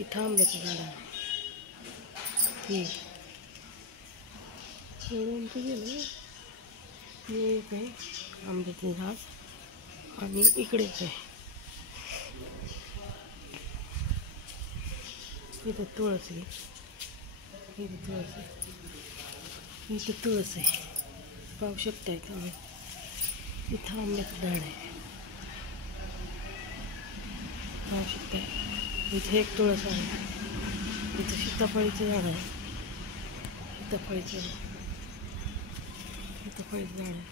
इथं आंब्याचं झाड आहे. हे गेलं हे एक आहे आंब्याचं झाड आणि इकडे एक आहे. इथं तुळस आहे. इथं तुळस आहे. इथं तुळस आहे. पाहू शकताय तुम्ही. इथं आंब्याचं झाड आहे. पाहू शकताय. इथे एक तुळस आहे. इथं सीताफळीचं झाड आहे. सीताफळीचं झाड आहे.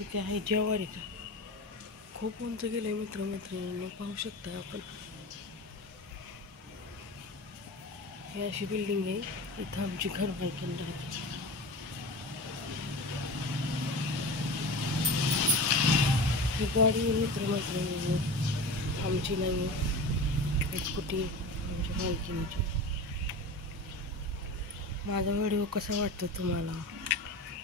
इथे आहे ज्वारीचं. खूप उंच गेलं आहे मित्रमैत्रिणींनो. पाहू शकता आपण. ही अशी बिल्डिंग आहे. इथं आमची घरमालकीण राहते. ही गाडी मित्रमैत्रिणींनो आमची नाही, स्कूटी आमच्या मालकीणीची. माझा व्हिडिओ कसा वाटतो तुम्हाला?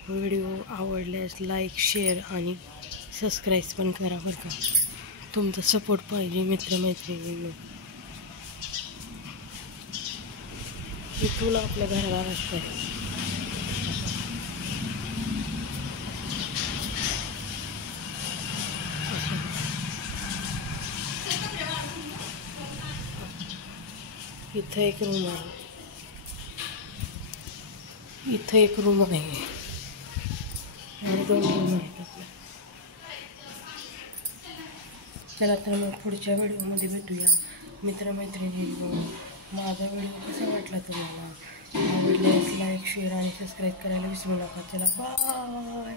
व्हिडिओ आवडल्यास लाईक, शेअर आणि सबस्क्राईब पण करा बरं का. तुमचा सपोर्ट पाहिजे मित्रमैत्रिणींनो. इथून आपल्या घराला रस्ता आहे. इथं एक रूम आहे. इथं एक रूम आहे आणि 2 रूम आहेत आपल्या. चला तर मग पुढच्या व्हिडिओमध्ये भेटूया मित्रमैत्रिणींनो. माझा व्हिडिओ कसा वाटला तुम्हाला? आवडल्यास लाईक, शेअर आणि सबस्क्राईब करायला विसरू नका. चला बाय.